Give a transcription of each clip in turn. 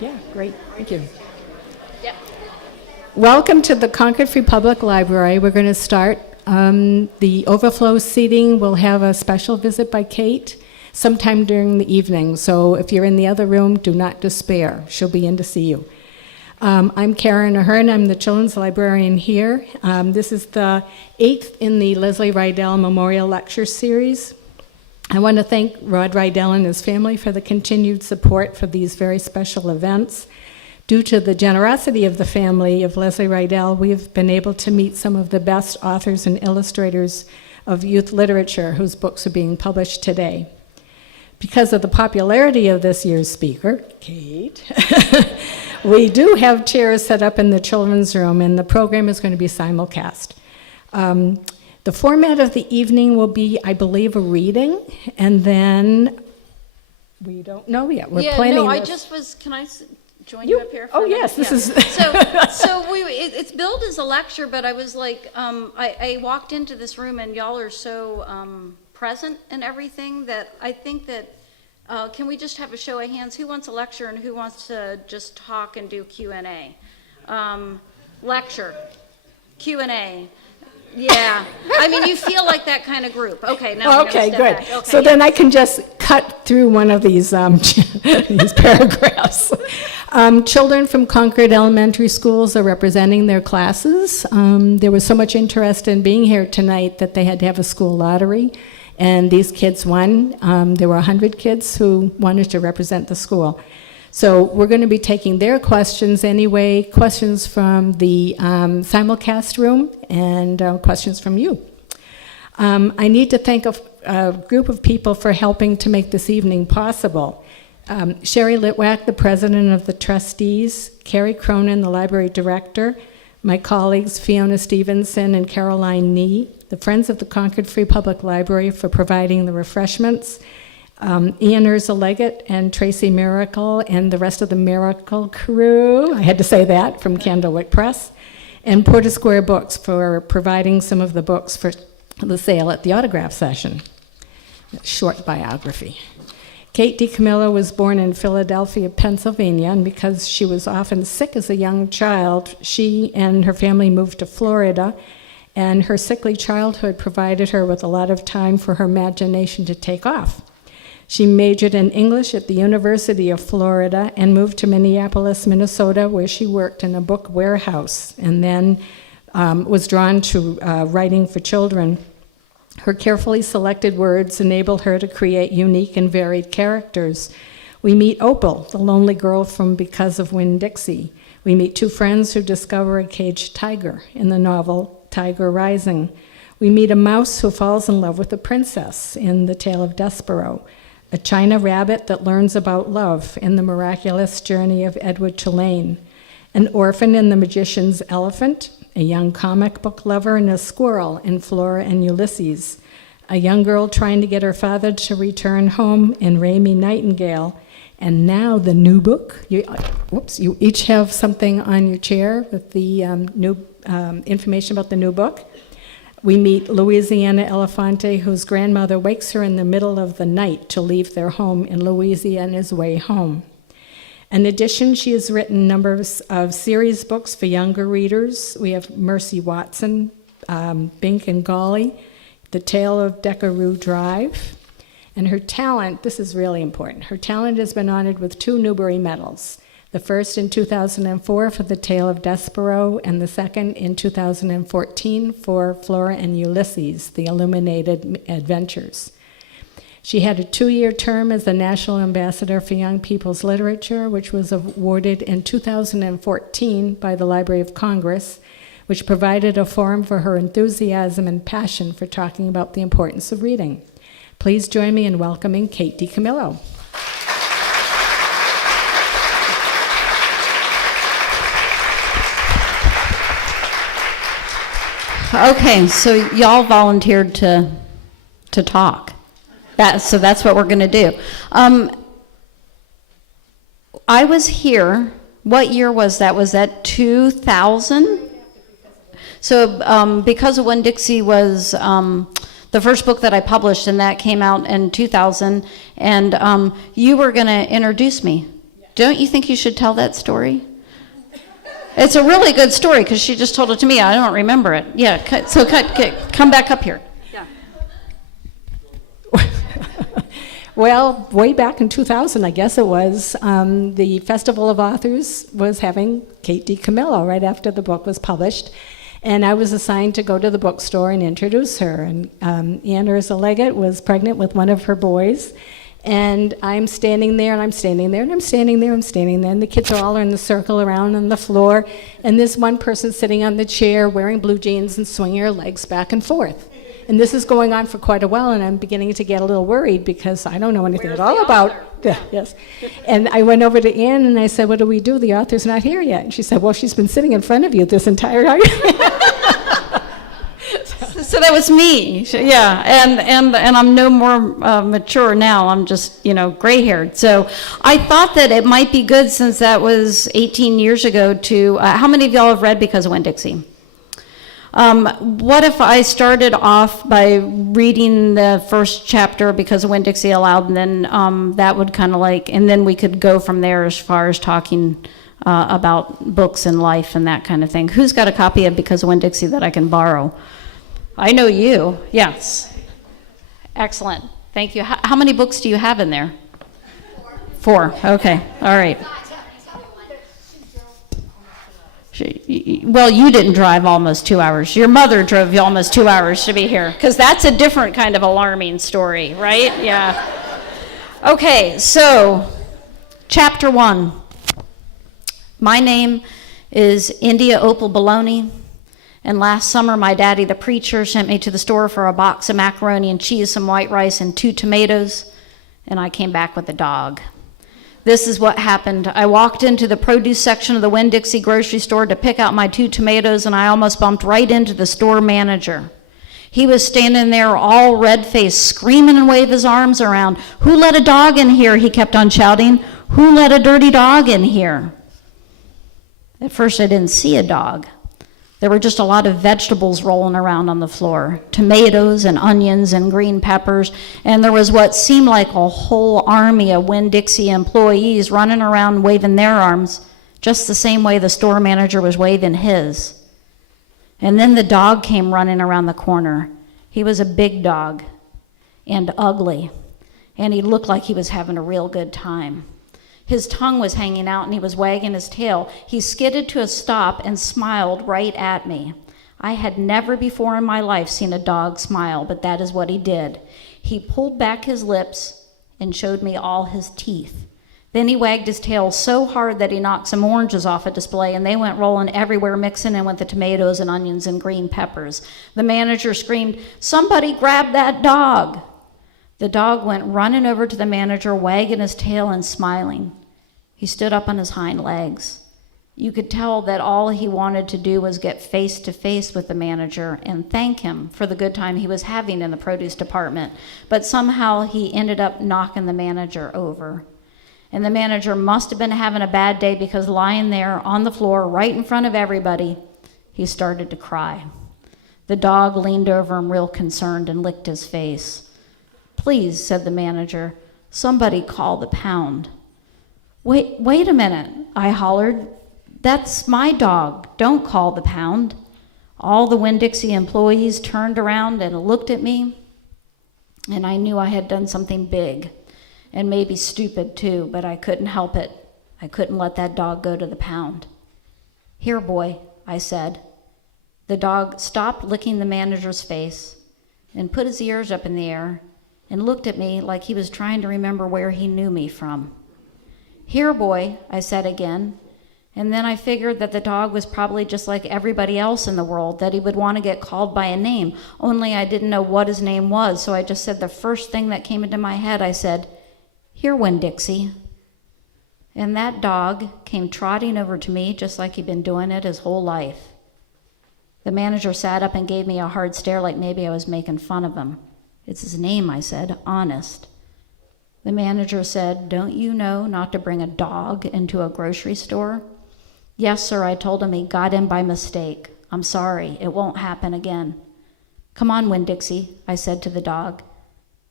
Yeah, great. Thank you. Yep. Welcome to the Concord Free Public Library. We're going to start. The overflow seating will have a special visit by Kate sometime during the evening. So if you're in the other room, do not despair. She'll be in to see you. I'm Karen Ahern. I'm the children's librarian here. This is the 8th in the Leslie Riedel Memorial Lecture Series. I want to thank Rod Riedel and his family for the continued support for these very special events. Due to the generosity of the family of Leslie Riedel, we've been able to meet some of the best authors and illustrators of youth literature whose books are being published today. Because of the popularity of this year's speaker, Kate, we do have chairs set up in the children's room, and the program is going to be simulcast. The format of the evening will be, I believe, a reading, and then we don't know yet. We're planning I this. just was, can I join you up here? Oh, yes, this is... So it's billed as a lecture, but I was like, I walked into this room and y'all are so present and everything that I think that, can we just have a show of hands? Who wants a lecture and who wants to just talk and do Q&A? Lecture, Q&A. Yeah, I mean, you feel like that kind of group. Okay, now Okay, good. back. Okay, so then I can just cut through one of these these paragraphs. Children from Concord elementary schools are representing their classes. There was so much interest in being here tonight that they had to have a school lottery, and these kids won. There were 100 kids who wanted to represent the school. So we're going to be taking their questions anyway, questions from the simulcast room and questions from you. I need to thank a group of people for helping to make this evening possible. Sherry Litwack, the president of the trustees, Carrie Cronin, the library director, my colleagues Fiona Stevenson and Caroline Nee, the Friends of the Concord Free Public Library for providing the refreshments, Ian Urza-Leggett and Tracy Miracle and the rest of the Miracle crew, I had to say that, from Candlewick Press, and Porter Square Books for providing some of the books for the sale at the autograph session. Short biography. Kate DiCamillo was born in Philadelphia, Pennsylvania, and because she was often sick as a young child, she and her family moved to Florida, and her sickly childhood provided her with a lot of time for her imagination to take off. She majored in English at the University of Florida and moved to Minneapolis, Minnesota, where she worked in a book warehouse and then was drawn to writing for children. Her carefully selected words enable her to create unique and varied characters. We meet Opal, the lonely girl from Because of Winn-Dixie. We meet two friends who discover a caged tiger in the novel Tiger Rising. We meet a mouse who falls in love with a princess in The Tale of Despereaux. A China rabbit that learns about love in The Miraculous Journey of Edward Tulane, an orphan in The Magician's Elephant, a young comic book lover and a squirrel in Flora and Ulysses, a young girl trying to get her father to return home in Raymie Nightingale, and now the new book. You each have something on your chair with the new information about the new book. We meet Louisiana Elefante, whose grandmother wakes her in the middle of the night to leave their home in Louisiana's way home. In addition, she has written numbers of series books for younger readers. We have Mercy Watson, Bink and Golly, The Tale of Deckaroo Drive. And her talent, this is really important, her talent has been honored with 2 Newbery medals. The first in 2004 for The Tale of Despereaux, and the second in 2014 for Flora and Ulysses, The Illuminated Adventures. She had a 2-year term as the National Ambassador for Young People's Literature, which was awarded in 2014 by the Library of Congress, which provided a forum for her enthusiasm and passion for talking about the importance of reading. Please join me in welcoming Kate DiCamillo. Okay, so y'all volunteered to talk. So that's what we're going to do. I was here. What year was that? Was that 2000? So Because of Winn-Dixie was the first book that I published, and that came out in 2000. And you were going to introduce me. Yes. Don't you think you should tell that story? It's a really good story because she just told it to me. I don't remember it. Yeah, come back up here. Yeah. Well, way back in 2000, I guess it was, the Festival of Authors was having Kate DiCamillo right after the book was published. And I was assigned to go to the bookstore and introduce her. And Ann Ursula Leggett was pregnant with one of her boys. And I'm standing there, and I'm standing there, and I'm standing there, I'm standing there, and the kids are all in the circle around on the floor, and there's one person sitting on the chair wearing blue jeans and swinging her legs back and forth. And this is going on for quite a while, and I'm beginning to get a little worried because I don't know anything at all about. Yeah, yes. And I went over to Ann, and I said, what do we do? The author's not here yet. And she said, well, she's been sitting in front of you this entire time. So that was me, yeah, and I'm no more mature now. I'm just, gray-haired. So I thought that it might be good, since that was 18 years ago, to, how many of y'all have read Because of Winn-Dixie? What if I started off by reading the first chapter Because of Winn-Dixie aloud, and then that would kind of and then we could go from there as far as talking about books and life and that kind of thing. Who's got a copy of Because of Winn-Dixie that I can borrow? I know you, yes. Excellent, thank you. How many books do you have in there? Four, okay, all right. Well, you didn't drive almost 2 hours. Your mother drove you almost 2 hours to be here, because that's a different kind of alarming story, right? Yeah. Okay, so chapter 1. My name is India Opal Baloney. And last summer, my daddy, the preacher, sent me to the store for a box of macaroni and cheese, some white rice, and 2 tomatoes, and I came back with a dog. This is what happened. I walked into the produce section of the Winn-Dixie grocery store to pick out my 2 tomatoes, and I almost bumped right into the store manager. He was standing there all red-faced, screaming and waving his arms around. "Who let a dog in here?" he kept on shouting. "Who let a dirty dog in here?" At first, I didn't see a dog. There were just a lot of vegetables rolling around on the floor, tomatoes and onions and green peppers, and there was what seemed like a whole army of Winn-Dixie employees running around waving their arms, just the same way the store manager was waving his. And then the dog came running around the corner. He was a big dog and ugly, and he looked like he was having a real good time. His tongue was hanging out and he was wagging his tail. He skidded to a stop and smiled right at me. I had never before in my life seen a dog smile, but that is what he did. He pulled back his lips and showed me all his teeth. Then he wagged his tail so hard that he knocked some oranges off a display, and they went rolling everywhere, mixing in with the tomatoes and onions and green peppers. The manager screamed, "Somebody grab that dog!" The dog went running over to the manager, wagging his tail and smiling. He stood up on his hind legs. You could tell that all he wanted to do was get face to face with the manager and thank him for the good time he was having in the produce department. But somehow he ended up knocking the manager over. And the manager must have been having a bad day, because lying there on the floor right in front of everybody, he started to cry. The dog leaned over him real concerned and licked his face. "Please," said the manager, "somebody call the pound." Wait a minute," I hollered. "That's my dog. Don't call the pound." All the Winn-Dixie employees turned around and looked at me, and I knew I had done something big, and maybe stupid too, but I couldn't help it. I couldn't let that dog go to the pound. "Here, boy," I said. The dog stopped licking the manager's face and put his ears up in the air and looked at me like he was trying to remember where he knew me from. "Here, boy," I said again, and then I figured that the dog was probably just like everybody else in the world, that he would want to get called by a name, only I didn't know what his name was, so I just said the first thing that came into my head. I said, "Here, Winn-Dixie." And that dog came trotting over to me just like he'd been doing it his whole life. The manager sat up and gave me a hard stare like maybe I was making fun of him. "It's his name," I said, "honest." The manager said, "Don't you know not to bring a dog into a grocery store?" "Yes, sir," I told him. "He got in by mistake. I'm sorry. It won't happen again." "Come on, Winn-Dixie," I said to the dog.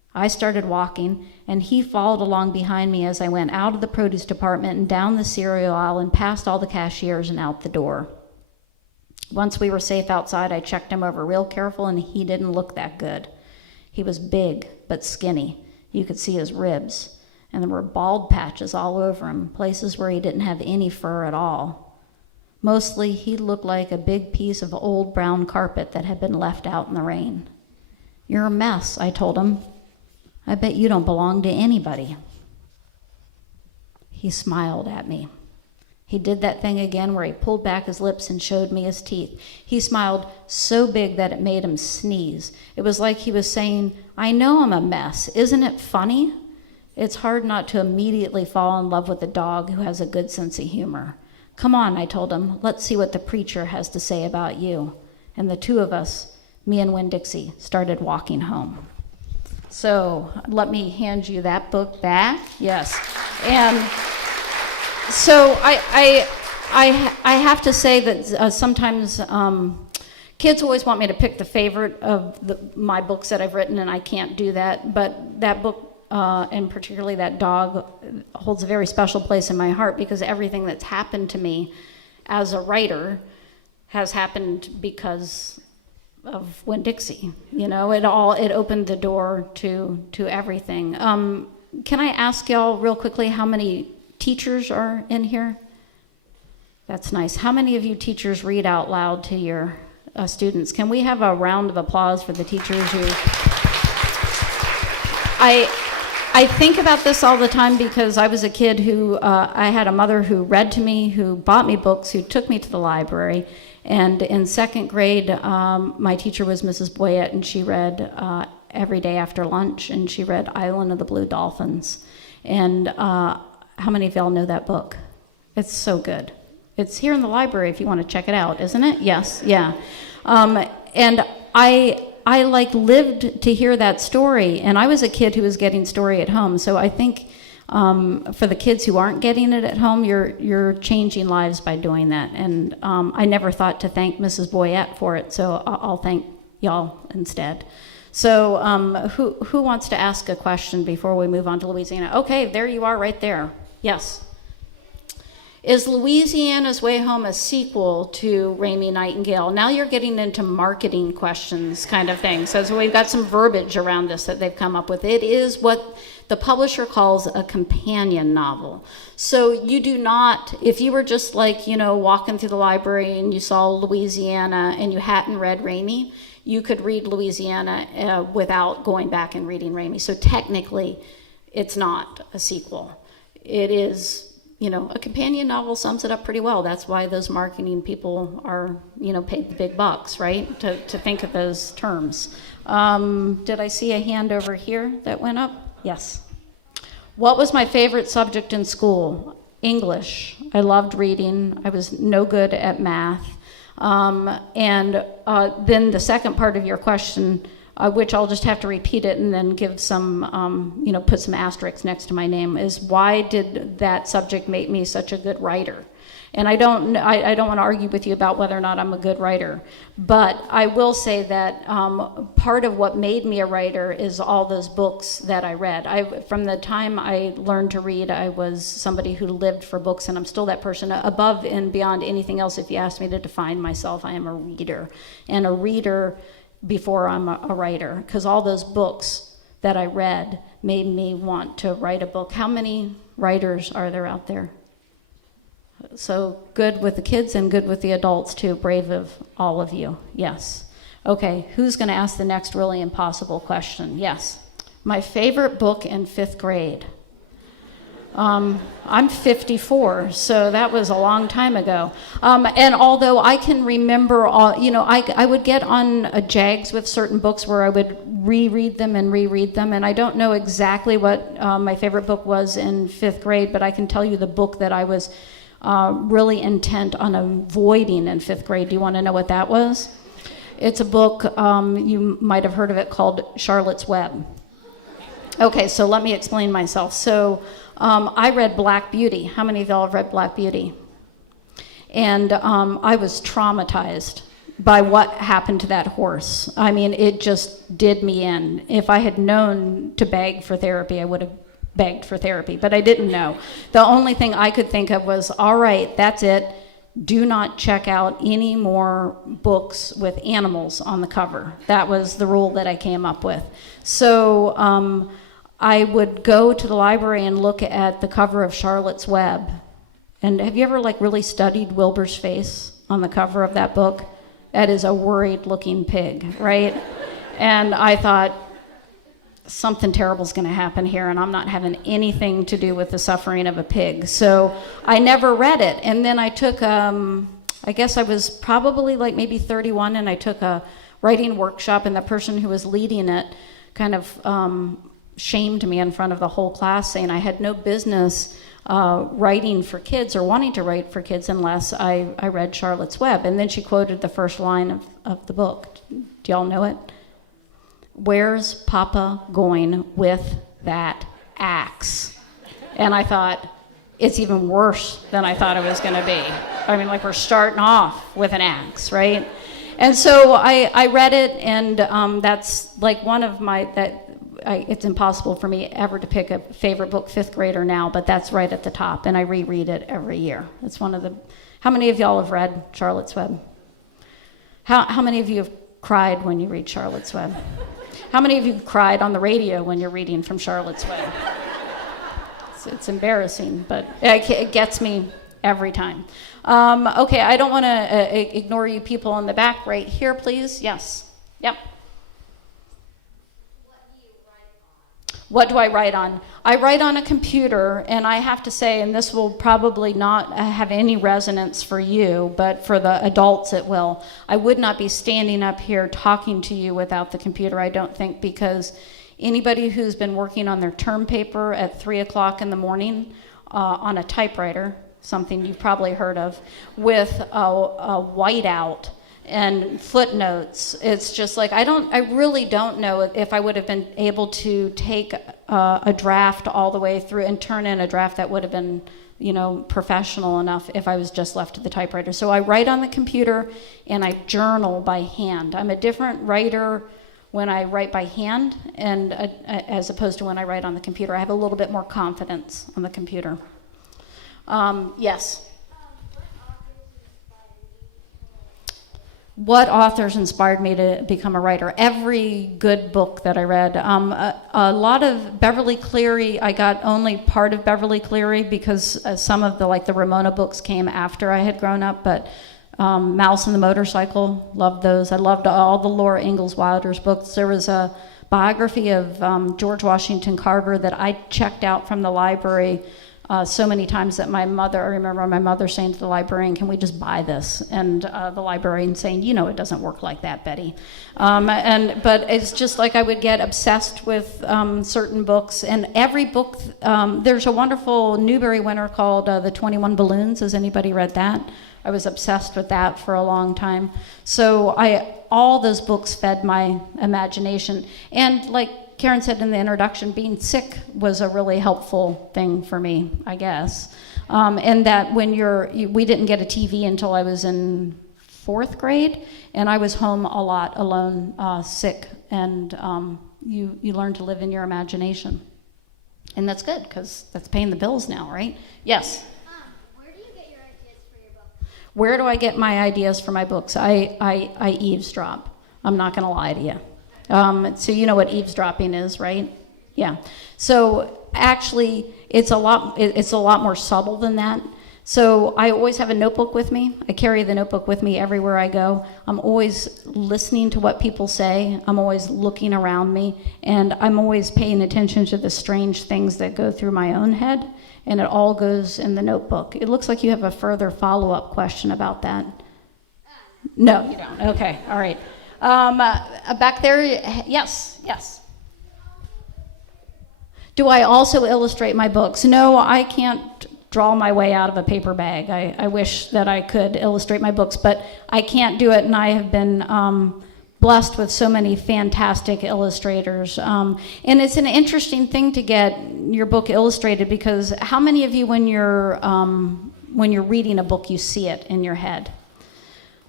I started walking, and he followed along behind me as I went out of the produce department and down the cereal aisle and past all the cashiers and out the door. Once we were safe outside, I checked him over real careful, and he didn't look that good. He was big, but skinny. You could see his ribs, and there were bald patches all over him, places where he didn't have any fur at all. Mostly, he looked like a big piece of old brown carpet that had been left out in the rain. "You're a mess," I told him. "I bet you don't belong to anybody." He smiled at me. He did that thing again where he pulled back his lips and showed me his teeth. He smiled so big that it made him sneeze. It was like he was saying, "I know I'm a mess. Isn't it funny?" It's hard not to immediately fall in love with a dog who has a good sense of humor. "Come on," I told him. "Let's see what the preacher has to say about you." And the two of us, me and Winn-Dixie, started walking home. So let me hand you that book back. Yes. And so I have to say that sometimes kids always want me to pick the favorite of my books that I've written, and I can't do that. But that book, and particularly that dog, holds a very special place in my heart because everything that's happened to me as a writer has happened because of Winn-Dixie. You know, it opened the door to everything. Can I ask y'all real quickly how many teachers are in here? That's nice. How many of you teachers read out loud to your students? Can we have a round of applause for the teachers who... I think about this all the time because I was a kid who, I had a mother who read to me, who bought me books, who took me to the library. And in second grade, my teacher was Mrs. Boyette, and she read every day after lunch, and she read Island of the Blue Dolphins. And how many of y'all know that book? It's so good. It's here in the library if you want to check it out, isn't it? Yes, yeah. And I lived to hear that story, and I was a kid who was getting story at home. So I think for the kids who aren't getting it at home, you're changing lives by doing that. And I never thought to thank Mrs. Boyette for it, so I'll thank y'all instead. So who wants to ask a question before we move on to Louisiana? Okay, there you are right there. Yes. Is Louisiana's Way Home a sequel to Raymie Nightingale? Now you're getting into marketing questions kind of thing. So we've got some verbiage around this that they've come up with. It is what the publisher calls a companion novel. So you do not, if you were just walking through the library and you saw Louisiana and you hadn't read Raymie, you could read Louisiana without going back and reading Raymie. So technically, it's not a sequel. It is... a companion novel sums it up pretty well. That's why those marketing people are, paid the big bucks, right? To think of those terms. Did I see a hand over here that went up? Yes. What was my favorite subject in school? English. I loved reading. I was no good at math. And then the second part of your question, which I'll just have to repeat it and then give some, put some asterisks next to my name, is why did that subject make me such a good writer? And I don't want to argue with you about whether or not I'm a good writer, but I will say that part of what made me a writer is all those books that I read. From the time I learned to read, I was somebody who lived for books, and I'm still that person. Above and beyond anything else, if you ask me to define myself, I am a reader. And a reader before I'm a writer, because all those books that I read made me want to write a book. How many writers are there out there? So good with the kids and good with the adults too. Brave of all of you. Yes. Okay, who's going to ask the next really impossible question? Yes. My favorite book in 5th grade. I'm 54, so that was a long time ago. And although I can remember, I would get on jags with certain books where I would reread them, and I don't know exactly what my favorite book was in 5th grade, but I can tell you the book that I was really intent on avoiding in 5th grade. Do you want to know what that was? It's a book, you might have heard of it, called Charlotte's Web. Okay, so let me explain myself. So I read Black Beauty. How many of y'all have read Black Beauty? And I was traumatized by what happened to that horse. I mean, it just did me in. If I had known to beg for therapy, I would have begged for therapy, but I didn't know. The only thing I could think of was, all right, that's it. Do not check out any more books with animals on the cover. That was the rule that I came up with. So I would go to the library and look at the cover of Charlotte's Web. And have you ever really studied Wilbur's face on the cover of that book? That is a worried looking pig, right? And I thought, something terrible is going to happen here, and I'm not having anything to do with the suffering of a pig. So I never read it. And then I took, I guess I was probably maybe 31, and I took a writing workshop, and the person who was leading it kind of shamed me in front of the whole class, saying I had no business writing for kids or wanting to write for kids unless I read Charlotte's Web. And then she quoted the first line of the book. Do y'all know it? Where's Papa going with that axe? And I thought, it's even worse than I thought it was going to be. I mean, we're starting off with an axe, right? And so I read it, and that's one of my, it's impossible for me ever to pick a favorite book, fifth grader now, but that's right at the top, and I reread it every year. It's one of the, how many of y'all have read Charlotte's Web? How many of you have cried when you read Charlotte's Web? How many of you cried on the radio when you're reading from Charlotte's Web? It's embarrassing, but it gets me every time. Okay, I don't want to ignore you people in the back. Right here, please. Yes. Yep. What do I write on? I write on a computer, and I have to say, and this will probably not have any resonance for you, but for the adults it will. I would not be standing up here talking to you without the computer, I don't think, because anybody who's been working on their term paper at 3 o'clock in the morning on a typewriter, something you've probably heard of, with a whiteout and footnotes, it's just I really don't know if I would have been able to take a draft all the way through and turn in a draft that would have been, professional enough if I was just left to the typewriter. So I write on the computer and I journal by hand. I'm a different writer when I write by hand and as opposed to when I write on the computer. I have a little bit more confidence on the computer. Yes. What authors inspired me to become a writer? Every good book that I read. A lot of Beverly Cleary. I got only part of Beverly Cleary because some of the Ramona books came after I had grown up, but Mouse and the Motorcycle, loved those. I loved all the Laura Ingalls Wilder's books. There was a biography of George Washington Carver that I checked out from the library so many times that I remember my mother saying to the librarian, can we just buy this? And the librarian saying, it doesn't work like that, Betty. But it's just I would get obsessed with certain books, and every book, there's a wonderful Newbery winner called The 21 Balloons. Has anybody read that? I was obsessed with that for a long time. So all those books fed my imagination. And Karen said in the introduction, being sick was a really helpful thing for me, I guess. And that when we didn't get a TV until I was in 4th grade, and I was home a lot alone, sick, and you learn to live in your imagination. And that's good, because that's paying the bills now, right? Yes? Where do you get your ideas for your book? Where do I get my ideas for my books? I eavesdrop. I'm not going to lie to you. So you know what eavesdropping is, right? Yeah. So actually, it's a lot more subtle than that. So I always have a notebook with me. I carry the notebook with me everywhere I go. I'm always listening to what people say. I'm always looking around me, and I'm always paying attention to the strange things that go through my own head, and it all goes in the notebook. It looks like you have a further follow-up question about that. No, you don't. Okay, all right. Back there, yes. Do I also illustrate my books? No, I can't draw my way out of a paper bag. I wish that I could illustrate my books, but I can't do it, and I have been blessed with so many fantastic illustrators. And it's an interesting thing to get your book illustrated, because how many of you, when you're reading a book, you see it in your head?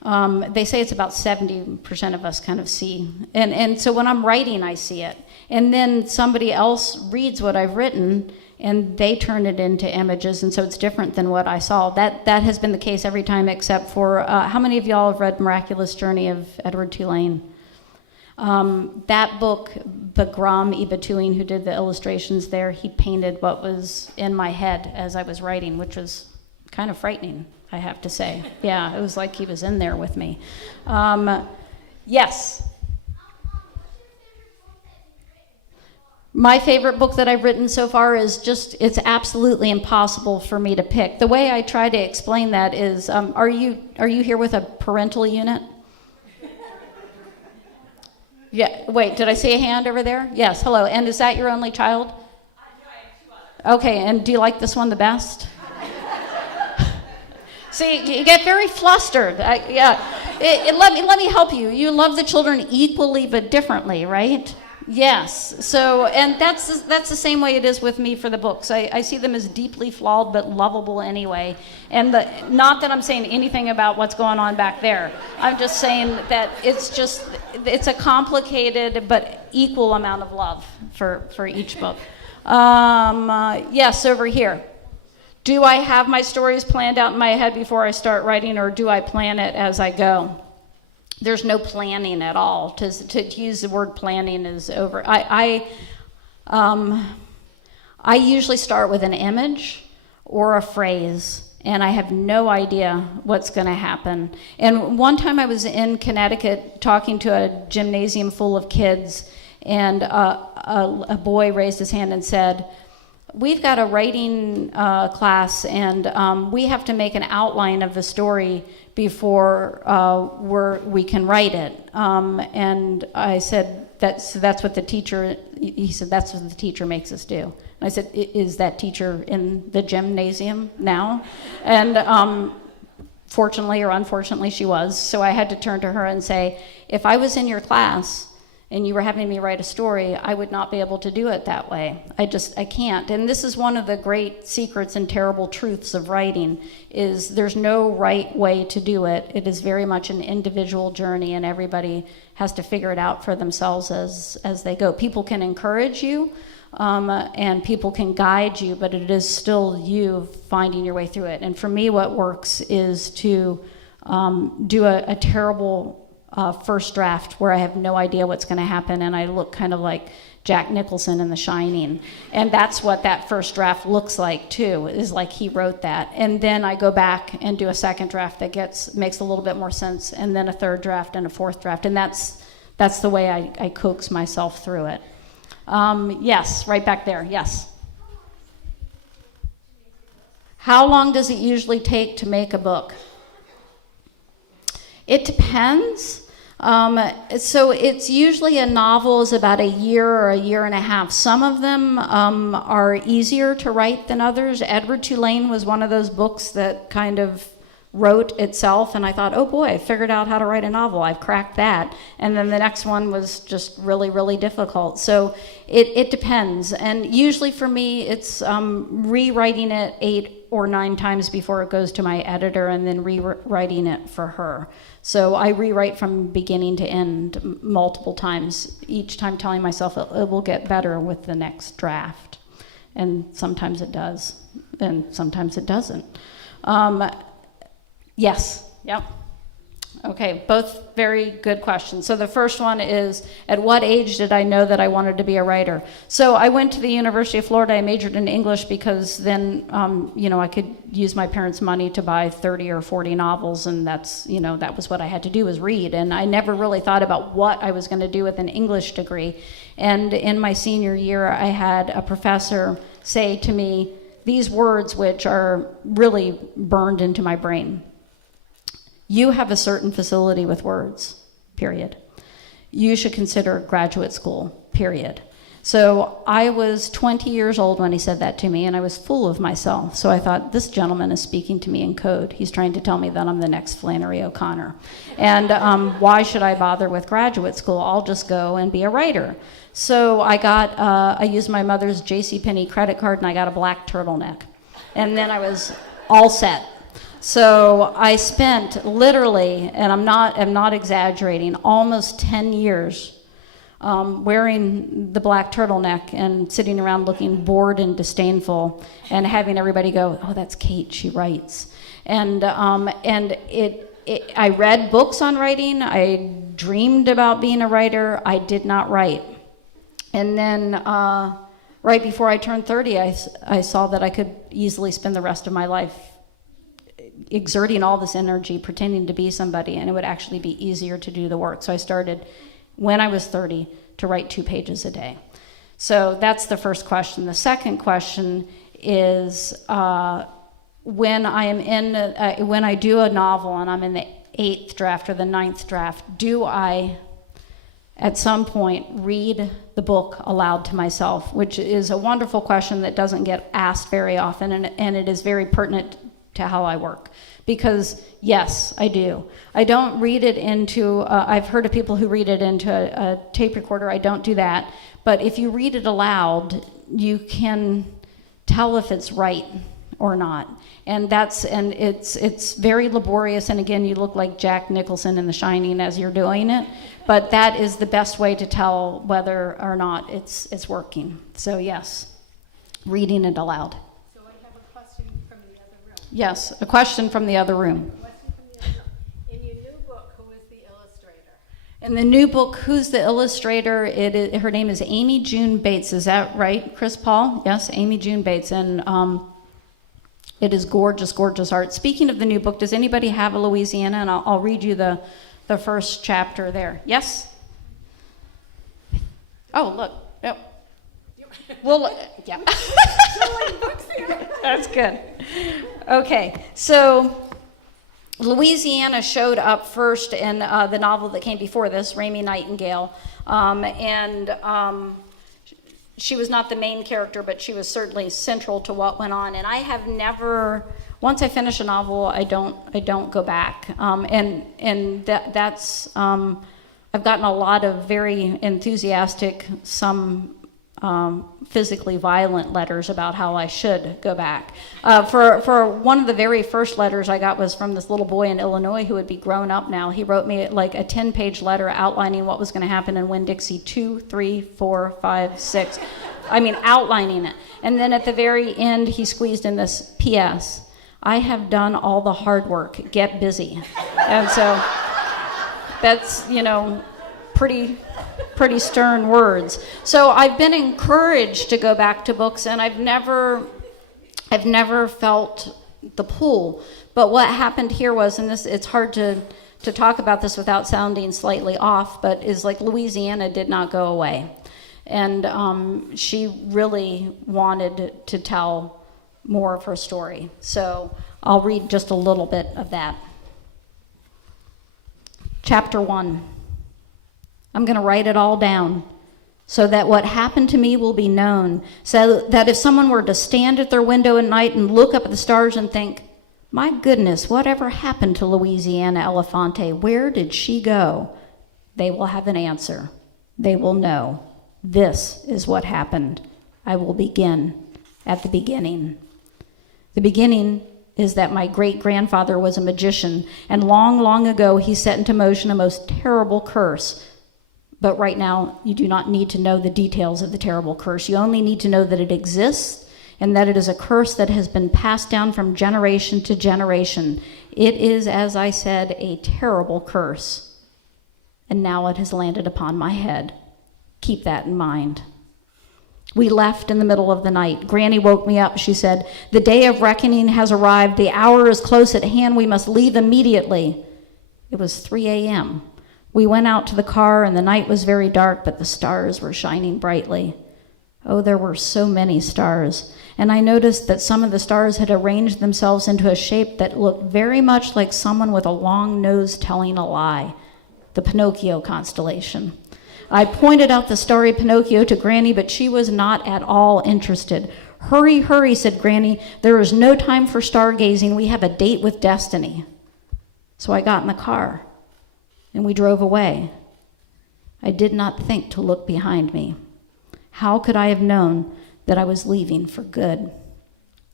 They say it's about 70% of us kind of see. And so when I'm writing, I see it. And then somebody else reads what I've written, and they turn it into images, and so it's different than what I saw. That has been the case every time, except for, how many of y'all have read Miraculous Journey of Edward Tulane? That book, Bagram Ibatuin, who did the illustrations there, he painted what was in my head as I was writing, which was kind of frightening, I have to say. Yeah, it was like he was in there with me. Yes. My favorite book that I've written so far is just, it's absolutely impossible for me to pick. The way I try to explain that is, are you here with a parental unit? Yeah, wait, did I see a hand over there? Yes, hello. And is that your only child? No, I have 2 others. Okay, and do you like this one the best? See, you get very flustered. Yeah. Let me help you. You love the children equally but differently, right? Yes. So, and that's the same way it is with me for the books. I see them as deeply flawed but lovable anyway. And not that I'm saying anything about what's going on back there. I'm just saying that it's a complicated but equal amount of love for each book. Yes, over here. Do I have my stories planned out in my head before I start writing, or do I plan it as I go? There's no planning at all. To use the word planning is over. I usually start with an image or a phrase, and I have no idea what's going to happen. And one time I was in Connecticut talking to a gymnasium full of kids, and a boy raised his hand and said, "We've got a writing class, and we have to make an outline of the story before we can write it." And I said, that's what the teacher, he said, that's what the teacher makes us do. And I said, is that teacher in the gymnasium now? And fortunately or unfortunately she was. So I had to turn to her and say, if I was in your class and you were having me write a story, I would not be able to do it that way. I can't. And this is one of the great secrets and terrible truths of writing, is there's no right way to do it. It is very much an individual journey, and everybody has to figure it out for themselves as they go. People can encourage you, and people can guide you, but it is still you finding your way through it. And for me, what works is to do a terrible first draft where I have no idea what's going to happen, and I look kind of like Jack Nicholson in The Shining. And that's what that first draft looks like too, is like he wrote that. And then I go back and do a second draft that makes a little bit more sense, and then a third draft and a fourth draft. And that's the way I coax myself through it. Yes, right back there, yes. How long does it usually take to make a book? It depends. So it's usually a novel is about a year or a year and a half. Some of them are easier to write than others. Edward Tulane was one of those books that kind of wrote itself, and I thought, oh boy, I figured out how to write a novel. I've cracked that. And then the next one was just really, really difficult. So it depends. And usually for me, it's rewriting it 8 or 9 times before it goes to my editor, and then rewriting it for her. So I rewrite from beginning to end multiple times, each time telling myself it will get better with the next draft. And sometimes it does, and sometimes it doesn't. Yes, yep. Okay, both very good questions. So the first one is, at what age did I know that I wanted to be a writer? So I went to the University of Florida. I majored in English because then, I could use my parents' money to buy 30 or 40 novels, and that was what I had to do, was read. And I never really thought about what I was going to do with an English degree. And in my senior year, I had a professor say to me these words, which are really burned into my brain. You have a certain facility with words, period. You should consider graduate school, period. So I was 20 years old when he said that to me, and I was full of myself. So I thought, this gentleman is speaking to me in code. He's trying to tell me that I'm the next Flannery O'Connor. And why should I bother with graduate school? I'll just go and be a writer. So I used my mother's JCPenney credit card, and I got a black turtleneck. And then I was all set. So I spent literally, and I'm not exaggerating, almost 10 years wearing the black turtleneck and sitting around looking bored and disdainful and having everybody go, "Oh, that's Kate, she writes." And I read books on writing. I dreamed about being a writer. I did not write. And then right before I turned 30, I saw that I could easily spend the rest of my life exerting all this energy, pretending to be somebody, and it would actually be easier to do the work. So I started, when I was 30, to write 2 pages a day. So that's the first question. The second question is, when I do a novel and I'm in the 8th draft or the 9th draft, do I at some point read the book aloud to myself, which is a wonderful question that doesn't get asked very often, and it is very pertinent to how I work. Because yes, I do. I don't read it into, I've heard of people who read it into a tape recorder. I don't do that. But if you read it aloud, you can tell if it's right or not. And it's very laborious, and again, you look like Jack Nicholson in The Shining as you're doing it, but that is the best way to tell whether or not it's working. So yes, reading it aloud. So I have a question from the other room. Yes, a question from the other room. In your new book, who is the illustrator? In the new book, who's the illustrator? Her name is Amy June Bates. Is that right, Chris Paul? Yes, Amy June Bates. And it is gorgeous, gorgeous art. Speaking of the new book, does anybody have a Louisiana? And I'll read you the first chapter there. Yes? Oh, look. Yep. Well, yeah. That's good. Okay, so Louisiana showed up first in the novel that came before this, Raymie Nightingale, and she was not the main character, but she was certainly central to what went on. And I have never, once I finish a novel, I don't go back. That's I've gotten a lot of very enthusiastic, some physically violent letters about how I should go back. For one of the very first letters I got was from this little boy in Illinois who would be grown up now. He wrote me like a 10-page letter outlining what was going to happen in Winn-Dixie 2, 3, 4, 5, 6. I mean, outlining it. And then at the very end, he squeezed in this P.S. I have done all the hard work. Get busy. And so that's, pretty stern words. So I've been encouraged to go back to books, and I've never felt the pull. But what happened here was, and it's hard to talk about this without sounding slightly off, but is like Louisiana did not go away. And she really wanted to tell more of her story. So I'll read just a little bit of that. Chapter 1. I'm going to write it all down so that what happened to me will be known, so that if someone were to stand at their window at night and look up at the stars and think, my goodness, whatever happened to Louisiana Elefante? Where did she go? They will have an answer. They will know. This is what happened. I will begin at the beginning. The beginning is that my great-grandfather was a magician, and long, long ago he set into motion a most terrible curse. But right now, you do not need to know the details of the terrible curse. You only need to know that it exists and that it is a curse that has been passed down from generation to generation. It is, as I said, a terrible curse. And now it has landed upon my head. Keep that in mind. We left in the middle of the night. Granny woke me up. She said, the day of reckoning has arrived. The hour is close at hand. We must leave immediately. It was 3 a.m. We went out to the car, and the night was very dark, but the stars were shining brightly. Oh, there were so many stars. And I noticed that some of the stars had arranged themselves into a shape that looked very much like someone with a long nose telling a lie. The Pinocchio constellation. I pointed out the starry Pinocchio to Granny, but she was not at all interested. Hurry, hurry, said Granny. There is no time for stargazing. We have a date with destiny. So I got in the car, and we drove away. I did not think to look behind me. How could I have known that I was leaving for good?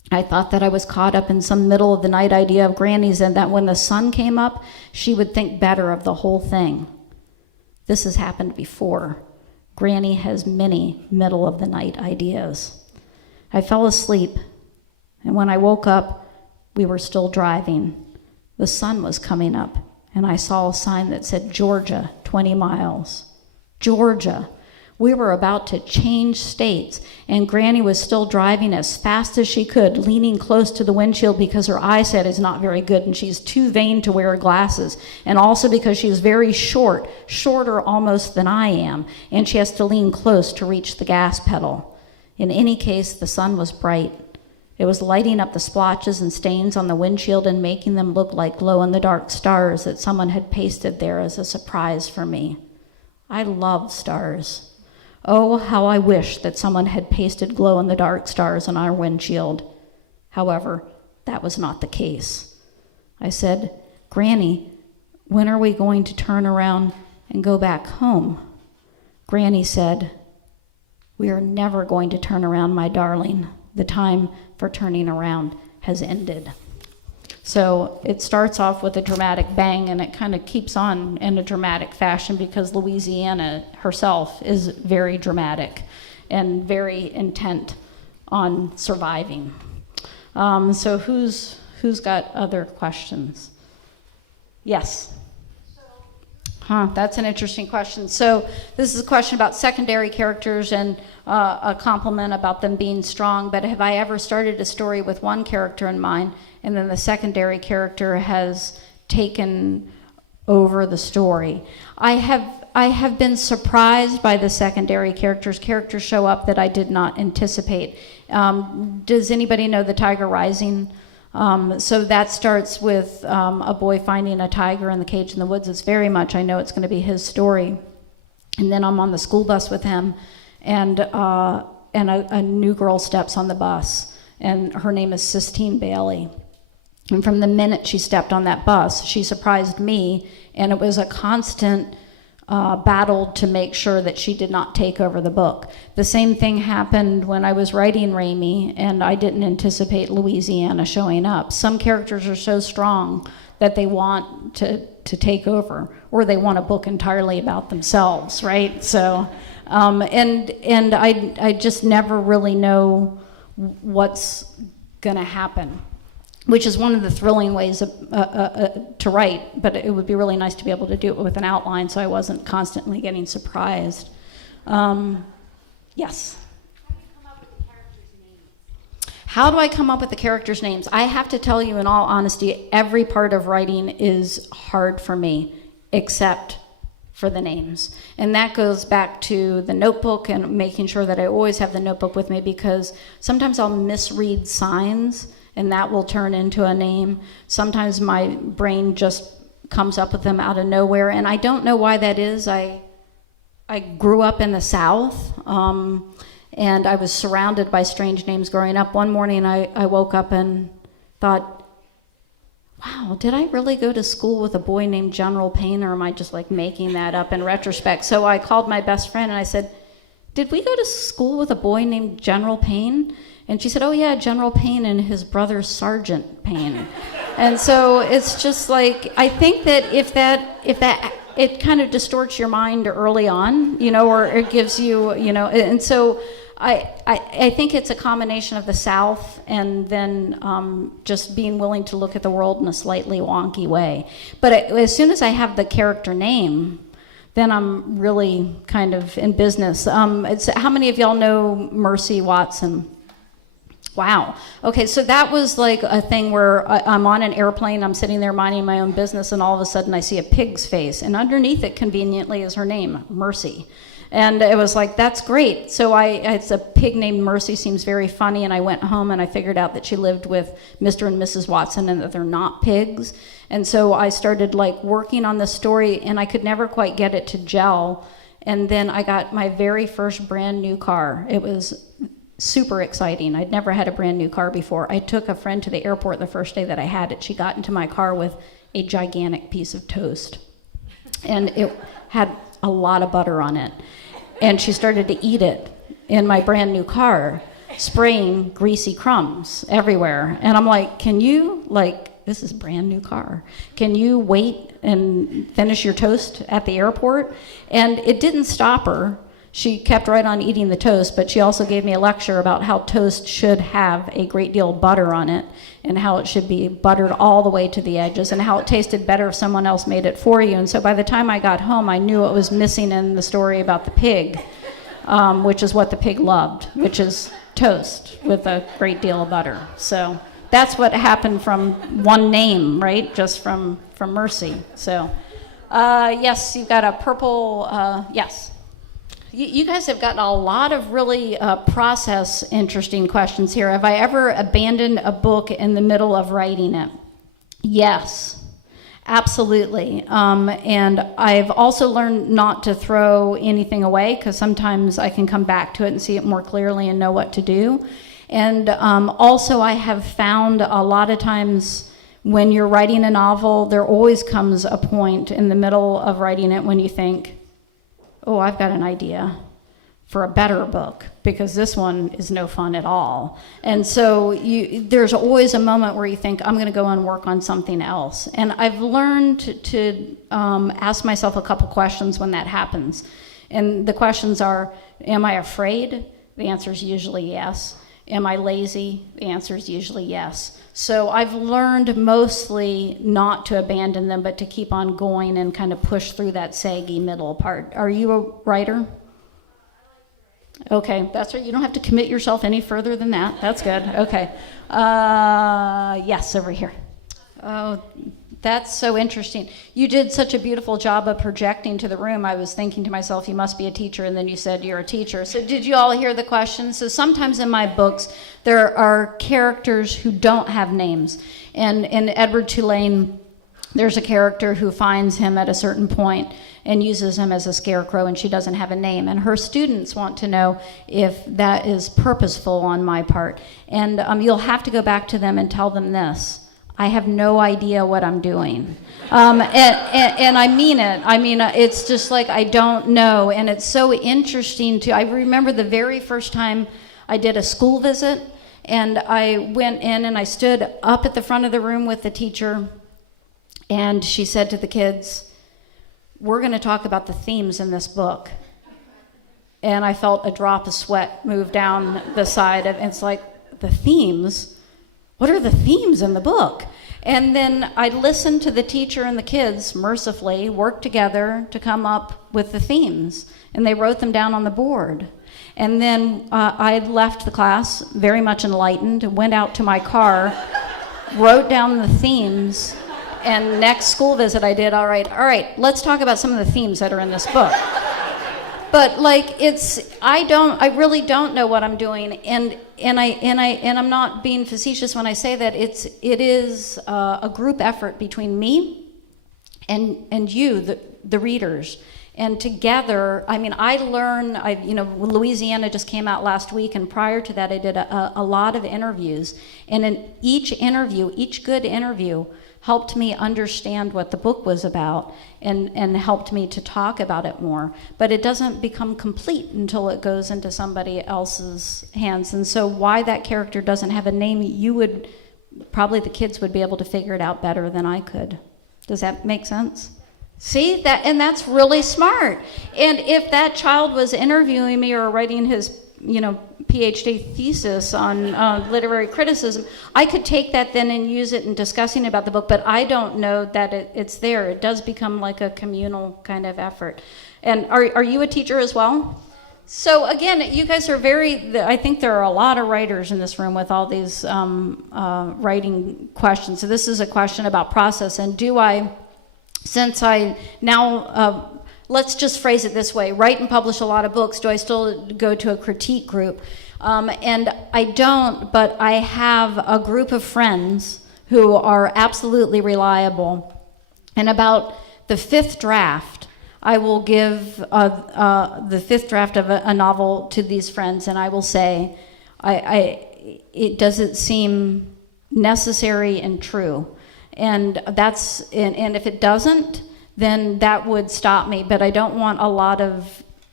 I thought that I was caught up in some middle of the night idea of Granny's, and that when the sun came up, she would think better of the whole thing. This has happened before. Granny has many middle of the night ideas. I fell asleep, and when I woke up, we were still driving. The sun was coming up, and I saw a sign that said Georgia, 20 miles. Georgia. We were about to change states, and Granny was still driving as fast as she could, leaning close to the windshield because her eyesight is not very good and she's too vain to wear glasses, and also because she's very short, shorter almost than I am, and she has to lean close to reach the gas pedal. In any case, the sun was bright. It was lighting up the splotches and stains on the windshield and making them look like glow-in-the-dark stars that someone had pasted there as a surprise for me. I love stars. Oh, how I wish that someone had pasted glow-in-the-dark stars on our windshield. However, that was not the case. I said, Granny, when are we going to turn around and go back home? Granny said, we are never going to turn around, my darling. The time for turning around has ended. So it starts off with a dramatic bang, and it kind of keeps on in a dramatic fashion because Louisiana herself is very dramatic and very intent on surviving. So who's got other questions? Yes. That's an interesting question. So this is a question about secondary characters and a compliment about them being strong, but have I ever started a story with one character in mind and then the secondary character has taken over the story? I have been surprised by the secondary characters. Characters show up that I did not anticipate. Does anybody know The Tiger Rising? So that starts with a boy finding a tiger in the cage in the woods. It's very much, I know it's going to be his story. And then I'm on the school bus with him, and a new girl steps on the bus, and her name is Sistine Bailey. And from the minute she stepped on that bus, she surprised me, and it was a constant battle to make sure that she did not take over the book. The same thing happened when I was writing Raimi, and I didn't anticipate Louisiana showing up. Some characters are so strong that they want to take over, or they want a book entirely about themselves, right? So, and I just never really know what's gonna happen, which is one of the thrilling ways to write, but it would be really nice to be able to do it with an outline so I wasn't constantly getting surprised. Yes? How do I come up with the characters' names? I have to tell you, in all honesty, every part of writing is hard for me, except for the names. And that goes back to the notebook and making sure that I always have the notebook with me, because sometimes I'll misread signs and that will turn into a name. Sometimes my brain just comes up with them out of nowhere, and I don't know why that is. I grew up in the South, and I was surrounded by strange names growing up. One morning I woke up and thought, wow, did I really go to school with a boy named General Payne, or am I just like making that up in retrospect? So I called my best friend and I said, did we go to school with a boy named General Payne? And she said, oh yeah, General Payne and his brother Sergeant Payne. And so it's just like, I think that if that it kind of distorts your mind early on, or it gives you, and so I think it's a combination of the South and then just being willing to look at the world in a slightly wonky way. But as soon as I have the character name, then I'm really kind of in business. How many of y'all know Mercy Watson? Wow. Okay, so that was like a thing where I'm on an airplane, I'm sitting there minding my own business, and all of a sudden I see a pig's face, and underneath it conveniently is her name, Mercy. And it was like, that's great. So it's a pig named Mercy, seems very funny, and I went home and I figured out that she lived with Mr. and Mrs. Watson and that they're not pigs. And so I started like working on the story, and I could never quite get it to gel. And then I got my very first brand new car. It was super exciting. I'd never had a brand new car before. I took a friend to the airport the first day that I had it. She got into my car with a gigantic piece of toast, and it had a lot of butter on it. And she started to eat it in my brand new car. spraying greasy crumbs everywhere. And I'm like, can you, like, this is a brand new car. Can you wait and finish your toast at the airport? And it didn't stop her. She kept right on eating the toast, but she also gave me a lecture about how toast should have a great deal of butter on it and how it should be buttered all the way to the edges and how it tasted better if someone else made it for you. And so by the time I got home, I knew what was missing in the story about the pig, which is what the pig loved, which is toast with a great deal of butter. So that's what happened from one name, right? Just from Mercy. So, yes, you've got a purple, yes. You guys have gotten a lot of really process interesting questions here. Have I ever abandoned a book in the middle of writing it? Yes, absolutely. And I've also learned not to throw anything away because sometimes I can come back to it and see it more clearly and know what to do. And also I have found a lot of times when you're writing a novel, there always comes a point in the middle of writing it when you think, oh, I've got an idea for a better book because this one is no fun at all. And so there's always a moment where you think, I'm going to go and work on something else. And I've learned to ask myself a couple questions when that happens. And the questions are, am I afraid? The answer is usually yes. Am I lazy? The answer is usually yes. So I've learned mostly not to abandon them, but to keep on going and kind of push through that saggy middle part. Are you a writer? Okay, that's right. You don't have to commit yourself any further than that. That's good. Okay. Yes, over here. Oh, that's so interesting. You did such a beautiful job of projecting to the room. I was thinking to myself, you must be a teacher, and then you said you're a teacher. So did you all hear the question? So sometimes in my books, there are characters who don't have names. And in Edward Tulane, there's a character who finds him at a certain point and uses him as a scarecrow, and she doesn't have a name. And her students want to know if that is purposeful on my part. And you'll have to go back to them and tell them this. I have no idea what I'm doing. And I mean it. I mean, it's just like I don't know. And it's so interesting I remember the very first time I did a school visit, and I went in and I stood up at the front of the room with the teacher, and she said to the kids, we're going to talk about the themes in this book. And I felt a drop of sweat move down the side of it. It's like, the themes? What are the themes in the book? And then I listened to the teacher and the kids mercifully work together to come up with the themes. And they wrote them down on the board. And then I left the class very much enlightened, went out to my car, wrote down the themes, and next school visit I did, all right, let's talk about some of the themes that are in this book. But like I really don't know what I'm doing, and I'm not being facetious when I say that it is a group effort between me and you, the readers, and together. I mean, I learn. Louisiana just came out last week, and prior to that, I did a lot of interviews, and in each interview, each good interview helped me understand what the book was about and helped me to talk about it more. But it doesn't become complete until it goes into somebody else's hands. And so why that character doesn't have a name, probably the kids would be able to figure it out better than I could. Does that make sense? See, and that's really smart. And if that child was interviewing me or writing his PhD thesis on literary criticism, I could take that then and use it in discussing about the book, but I don't know that it's there. It does become like a communal kind of effort. And are you a teacher as well? So again, you guys are I think there are a lot of writers in this room with all these writing questions. So this is a question about process, and since I now let's just phrase it this way, write and publish a lot of books, do I still go to a critique group? And I don't, but I have a group of friends who are absolutely reliable. And about the fifth draft, I will give the fifth draft of a novel to these friends, and I will say, does it seem necessary and true? And if it doesn't, then that would stop me. But I don't want a lot of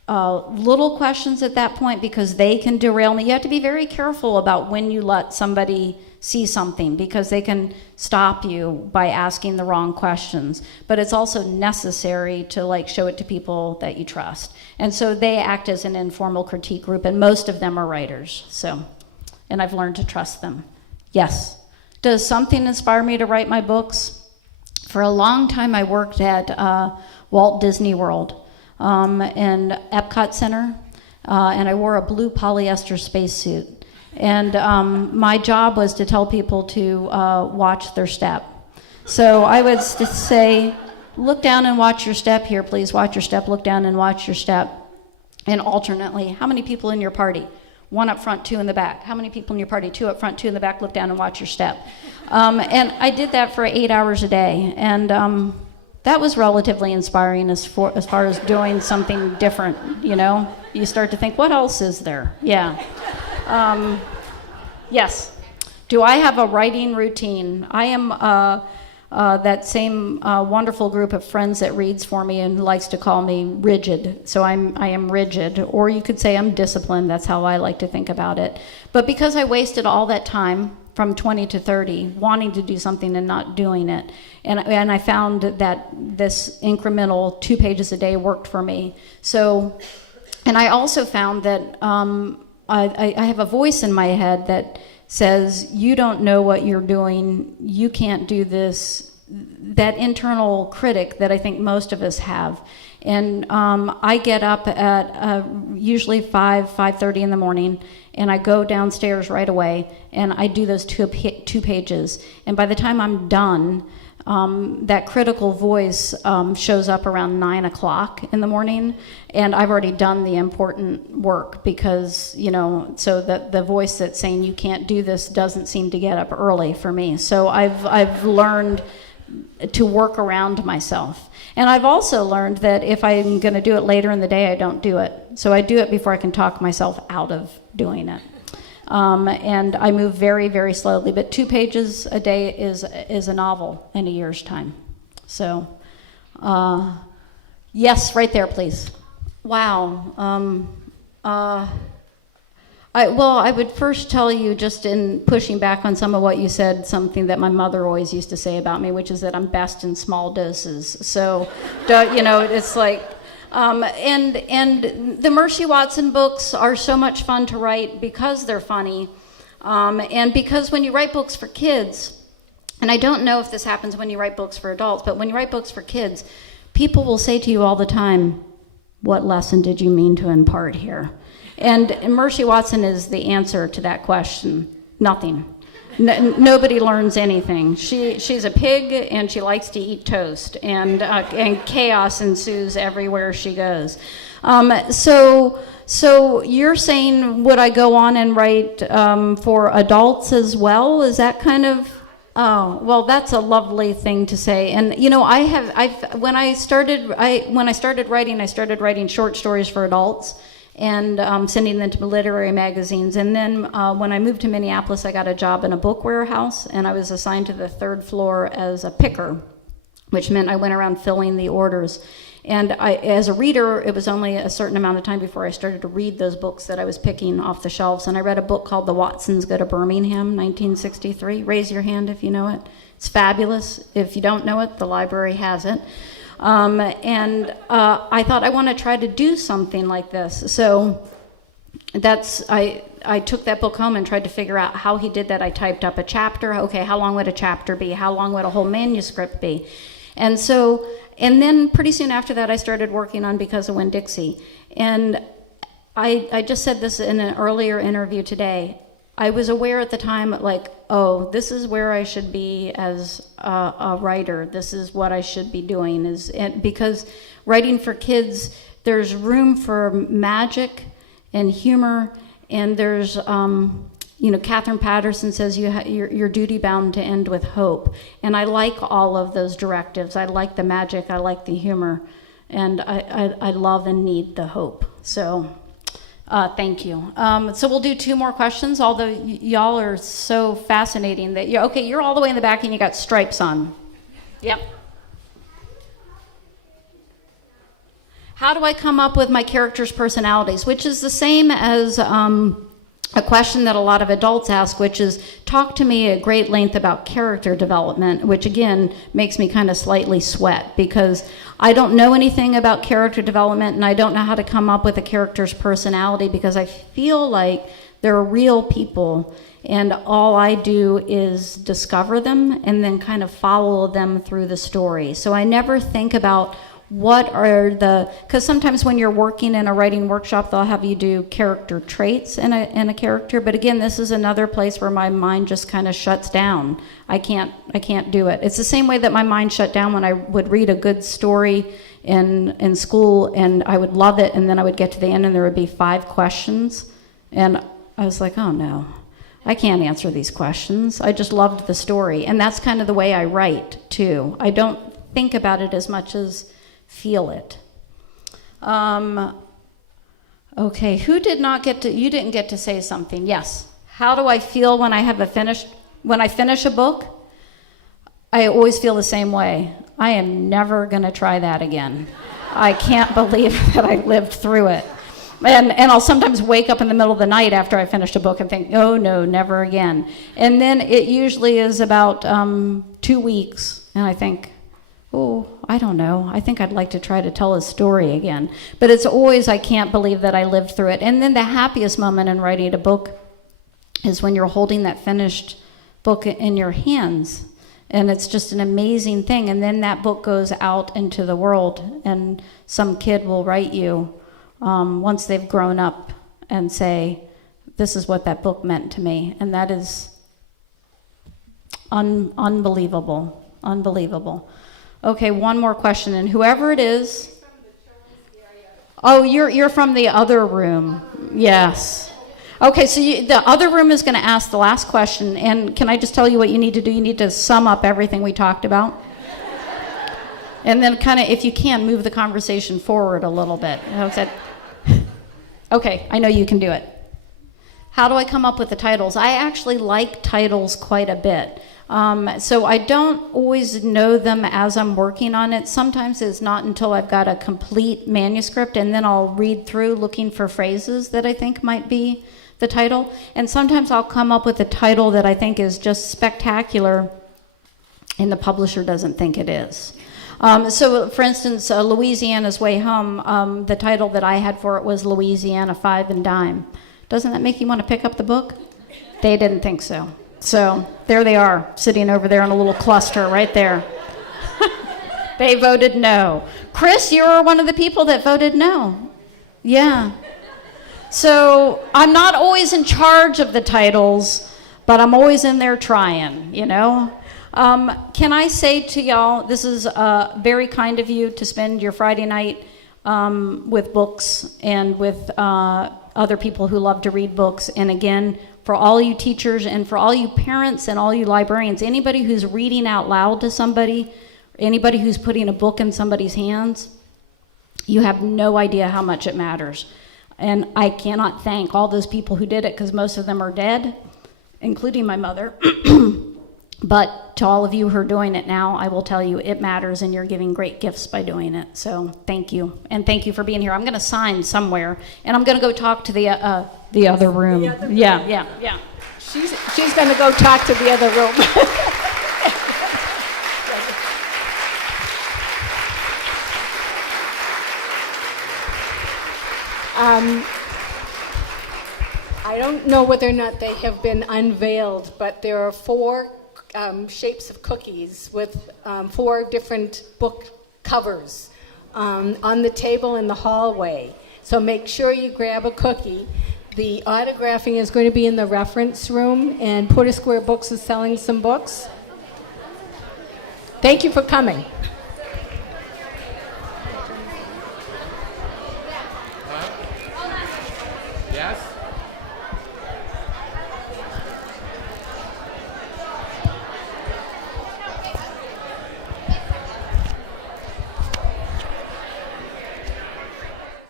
little questions at that point because they can derail me. You have to be very careful about when you let somebody see something because they can stop you by asking the wrong questions. But it's also necessary to like show it to people that you trust. And so they act as an informal critique group, and most of them are writers. So, and I've learned to trust them. Yes. Does something inspire me to write my books? For a long time, I worked at Walt Disney World and Epcot Center, and I wore a blue polyester spacesuit. And my job was to tell people to watch their step. So I would say, look down and watch your step here, please. Watch your step, look down and watch your step. And alternately, how many people in your party? 1 up front, 2 in the back. How many people in your party? 2 up front, 2 in the back, look down and watch your step. And I did that for 8 hours a day. And that was relatively inspiring as far as doing something different, you know? You start to think, what else is there? Yeah. Yes. Do I have a writing routine? I am that same wonderful group of friends that reads for me and likes to call me rigid. So I am rigid, or you could say I'm disciplined. That's how I like to think about it. But because I wasted all that time from 20 to 30 wanting to do something and not doing it, and I found that this incremental 2 pages a day worked for me. So, and I also found that I have a voice in my head that says, you don't know what you're doing, you can't do this, that internal critic that I think most of us have. And I get up at usually 5:30 in the morning, and I go downstairs right away, and I do those two pages. And by the time I'm done, that critical voice shows up around 9 o'clock in the morning, and I've already done the important work because, you know, so that the voice that's saying you can't do this doesn't seem to get up early for me. So I've learned to work around myself. And I've also learned that if I'm going to do it later in the day, I don't do it. So I do it before I can talk myself out of doing it. And I move very, very slowly. But 2 pages a day is a novel in a year's time. So, yes, right there, please. Wow. I would first tell you, just in pushing back on some of what you said, something that my mother always used to say about me, which is that I'm best in small doses. So, you know, it's like, and the Mercy Watson books are so much fun to write because they're funny, and because when you write books for kids, and I don't know if this happens when you write books for adults, but when you write books for kids, people will say to you all the time, what lesson did you mean to impart here? And Mercy Watson is the answer to that question. Nothing. Nobody learns anything. She's a pig, and she likes to eat toast, and chaos ensues everywhere she goes. So you're saying, would I go on and write for adults as well? Is that kind of? Oh, well, that's a lovely thing to say. And you know, when I started writing, I started writing short stories for adults and sending them to literary magazines. And then when I moved to Minneapolis, I got a job in a book warehouse, and I was assigned to the 3rd floor as a picker, which meant I went around filling the orders. And as a reader, it was only a certain amount of time before I started to read those books that I was picking off the shelves. And I read a book called The Watsons Go to Birmingham, 1963. Raise your hand if you know it. It's fabulous. If you don't know it, the library has it. And I thought, I want to try to do something like this. So I took that book home and tried to figure out how he did that. I typed up a chapter. Okay, how long would a chapter be? How long would a whole manuscript be? And then pretty soon after that, I started working on Because of Winn-Dixie. And I just said this in an earlier interview today. I was aware at the time, like, oh, this is where I should be as a writer. This is what I should be doing. Because writing for kids, there's room for magic and humor, and there's, Catherine Patterson says you're duty-bound to end with hope. And I like all of those directives. I like the magic, I like the humor, and I love and need the hope. So thank you. So we'll do 2 more questions, although y'all are so fascinating that you're all the way in the back and you got stripes on. Yep. How do I come up with my characters' personalities? Which is the same as a question that a lot of adults ask, which is, talk to me at great length about character development, which again makes me kind of slightly sweat, because I don't know anything about character development, and I don't know how to come up with a character's personality, because I feel like they're real people, and all I do is discover them and then kind of follow them through the story. So I never think about what are the, because sometimes when you're working in a writing workshop, they'll have you do character traits in a character, but again, this is another place where my mind just kind of shuts down. I can't do it. It's the same way that my mind shut down when I would read a good story in school, and I would love it, and then I would get to the end and there would be 5 questions, and I was like, oh no, I can't answer these questions. I just loved the story. And that's kind of the way I write too. I don't think about it as much as feel it. Okay, who did not get to, you didn't get to say something. Yes. How do I feel when I finish a book? I always feel the same way. I am never going to try that again. I can't believe that I lived through it. And I'll sometimes wake up in the middle of the night after I finished a book and think, oh no, never again. And then it usually is about 2 weeks, and I think, oh, I don't know. I think I'd like to try to tell a story again. But it's always, I can't believe that I lived through it. And then the happiest moment in writing a book is when you're holding that finished book in your hands. And it's just an amazing thing. And then that book goes out into the world, and some kid will write you once they've grown up and say, this is what that book meant to me. And that is unbelievable. Okay, one more question, and whoever it is. Oh, you're from the other room. Yes. Okay, so the other room is going to ask the last question, and can I just tell you what you need to do? You need to sum up everything we talked about. And then kind of, if you can, move the conversation forward a little bit. Okay, I know you can do it. How do I come up with the titles? I actually like titles quite a bit. So I don't always know them as I'm working on it. Sometimes it's not until I've got a complete manuscript, and then I'll read through looking for phrases that I think might be the title. And sometimes I'll come up with a title that I think is just spectacular, and the publisher doesn't think it is. So for instance, Louisiana's Way Home, the title that I had for it was Louisiana 5 and Dime. Doesn't that make you want to pick up the book? They didn't think so. So there they are, sitting over there in a little cluster right there. They voted no. Chris, you were one of the people that voted no. Yeah. So I'm not always in charge of the titles, but I'm always in there trying, you know. Can I say to y'all, this is very kind of you to spend your Friday night with books and with other people who love to read books. And again, for all you teachers and for all you parents and all you librarians, anybody who's reading out loud to somebody, anybody who's putting a book in somebody's hands, you have no idea how much it matters. And I cannot thank all those people who did it, because most of them are dead, including my mother. But to all of you who are doing it now, I will tell you it matters, and you're giving great gifts by doing it. So thank you, and thank you for being here. I'm going to sign somewhere, and I'm going to go talk to the other room. Yeah. She's going to go talk to the other room. I don't know whether or not they have been unveiled, but there are 4 shapes of cookies with 4 different book covers on the table in the hallway. So make sure you grab a cookie. The autographing is going to be in the reference room, and Porter Square Books is selling some books. Thank you for coming. Yes?